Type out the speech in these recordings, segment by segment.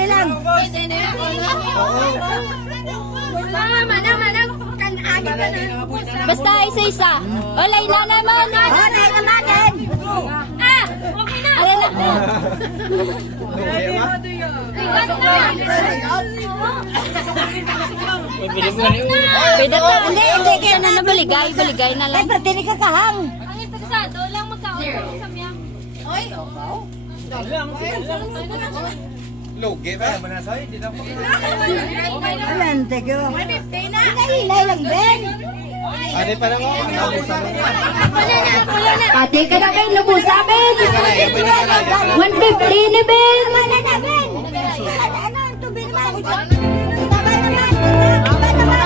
Dali lang. Basta isa-isa. Olay na naman. Olay naman din. Okay na. Ala na. Pwede pa. Hindi. Kaya na nabaligay. Baligay na lang. Ay, pati ni kakahang. Ang interesado lang magkaon sa miyang. Oy. Lugi ba? Manasoy, di na po. Alante ko. Hinay lang din. Ate pa lang ako. Ate ka na kayo nabusabin. 150 ni Ben. Wala na, Ben. Ano ang tubig naman? Tama naman. Tama naman.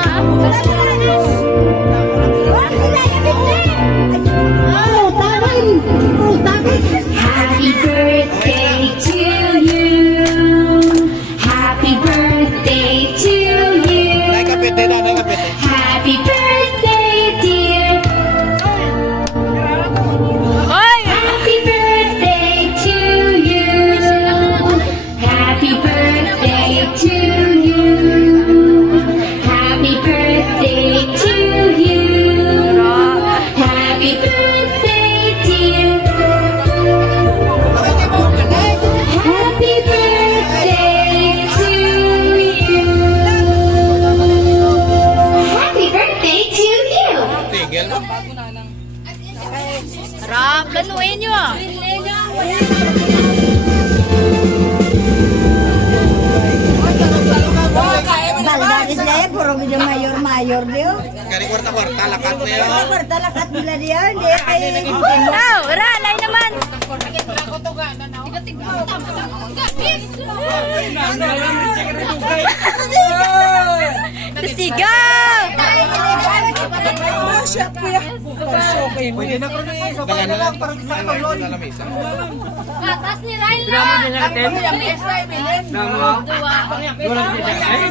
Happy birthday to you. Happy birthday to you. Nakapit na, nakapit. Happy birthday, dear. Happy birthday to you. Happy birthday to you. Happy birthday to you. Happy birthday, dear. Happy birthday to you. Happy birthday to you. Tigil mo. Sarap, lanuin nyo. Baldaris na yan, puro gila mayor diyo. Kari kwarta-kwarta, lakat na yun. Kwarta lakat nila diyo, hindi kayo. Now, ralay naman. Sigaw! Pwede na kami sa bayan na lang. Parang sa kalon. Gatas ni Raila.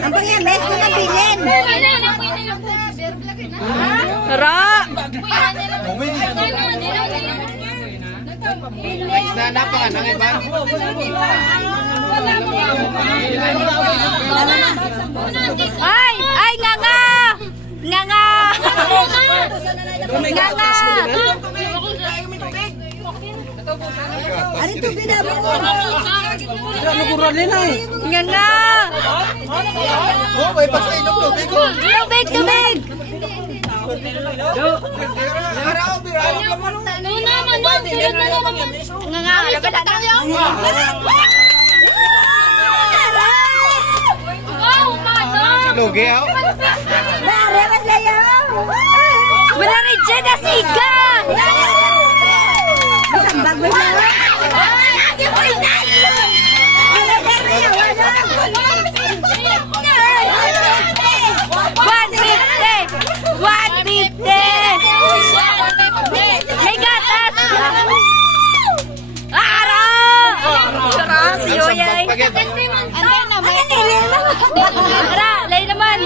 Ang pangyames ko kabilin. Ra! Na napangan ang iba. Ay! Ay! Nga nga! Nga nga! Nga nga! Ano ito binabo? Nga nga! Oh, may pagkainom tubig ko. Tubig! Tubig! Nuna man! Sunod na naman! Nga nga! Lugi ako. Barewas na yun. Wala rin dyan na siga! Sambag mo siya. Lagi mo inayo. Wala na rin, wala. 150! May gatas! Ara! Ara! Si Yoyay! Antay na, may Ara! Lay naman!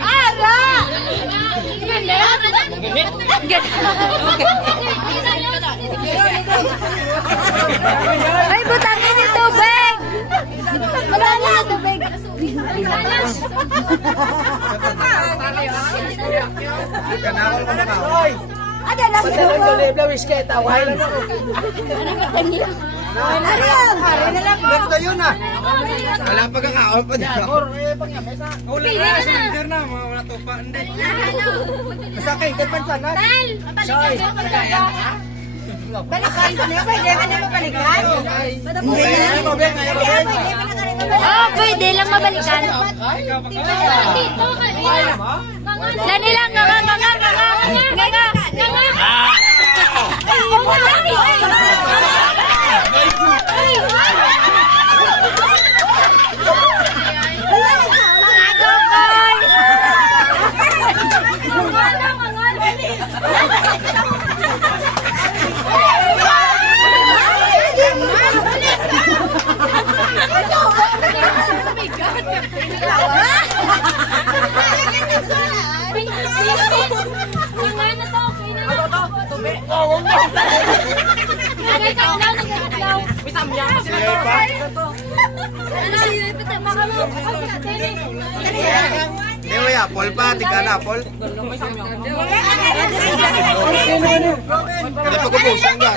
Ara! Ay, butangin yung tubig! Butangin yung tubig! Kanakol ko na ka. Ada na siguro. Ano butangin? Ariyan. Ari na lang. Basta yun ah. Wala pa kakaon pa dyan. Pili ka na! Wala to pa. Hindi. Sa akin, kapansan na. Tal! Balikan ko na. Pwede ka na mabalikan. Oh, pwede lang mabalikan. Dali lang, nga. Hindi mo ya, Paul pa, tika na, Paul. Hindi pa kubusan ka.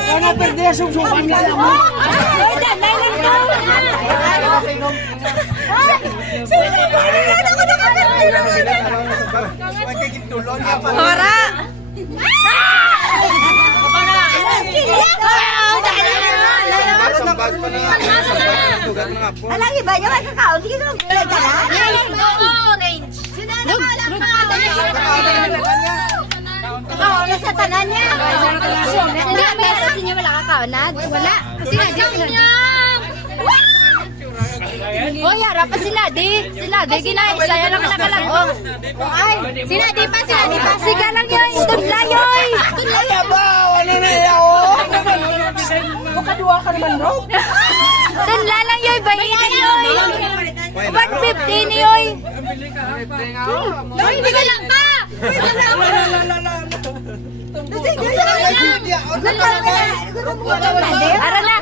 Kaya na pwede na sumsukan ka lang. Ora! Sambag pa na. Tugat na nga, Paul. Alang iba yung kakao. Sige, sumang kulay ka na. Orange. Kakao na sa tanan niya. Hindi, meron sa inyo wala kakaunad? Wala. Kasi nga, oh, yara pa si Nadi. Si Nadi, ginaisa. Yan ang nakalagong. Ay, si Nadi pa. Siga lang yun. Tunlayoy. Ano na yan? Mukadua ka naman, bro. Tunla lang yun. Bayinan yun. 150 ni yoy. Yoy, hindi ka lang ka. Ara na.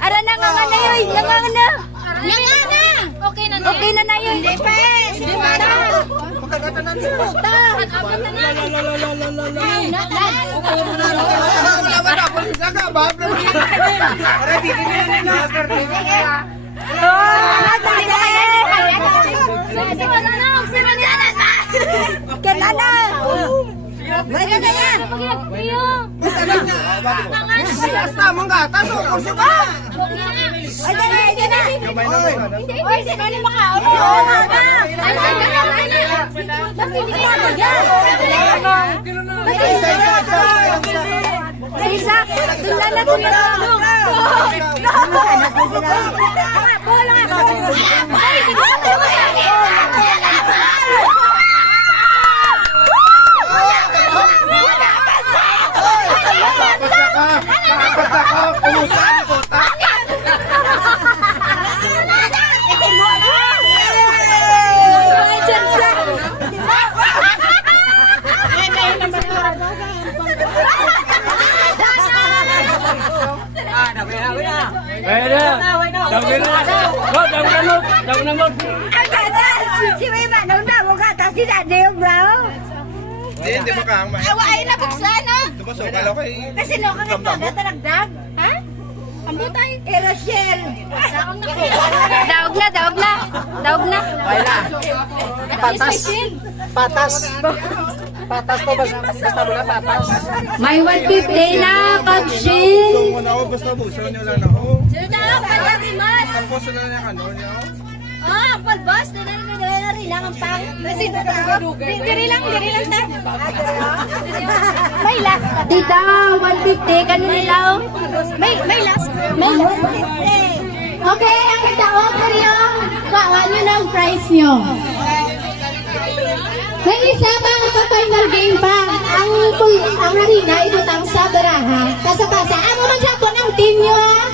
Ara na nga na yoy. Nga na. Okay na na. Okay na na yoy. Hindi pa eh. Hindi pa na. Magkagatanan Si puta. Isa, tulala Si Wima, nung damo ka, tapos si Dade yung brow. Hindi mo kang may. Ay na, buksan na. Tumasok ka lang kay. Kasi no, kakita na talagdag. Ha? Ang butay. Rachel. Daog na. Patas po ba? Basta mo na patas. May 150 na, Kapshin. So, muna ako, basta buso nyo lang ako. Sino na, pagkakimas. Tapos na lang ano niya. Ah, palbas. Na rin lang ang pang. Kasi diri lang ta. May last pa. Tita, 150. Kano nila? May last. May last. Okay, ang taon ko rin kawan nyo ng prize nyo. May isa pa ang final game pa. Ang harina ibutang sa baraha. Kasa-kasa, amo man siya po ng team nyo ha.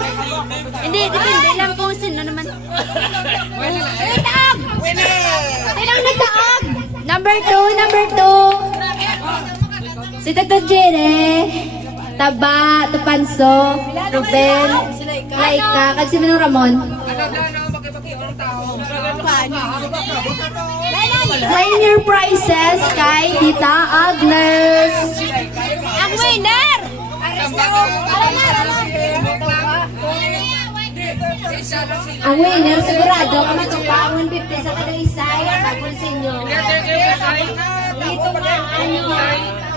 Hindi, depende lang kung sino naman. Sinong nagtaog? Number 2. Si Tagtag Jere, Taba, Tupanso, Ruben, Laika, kag si Manong Ramon. Claim your prizes kay Tita Agnes. Ang winner! Ang winner sigurado ka matupa ang 150 sa kada isa. Kapag sa inyo. Dito nga, ano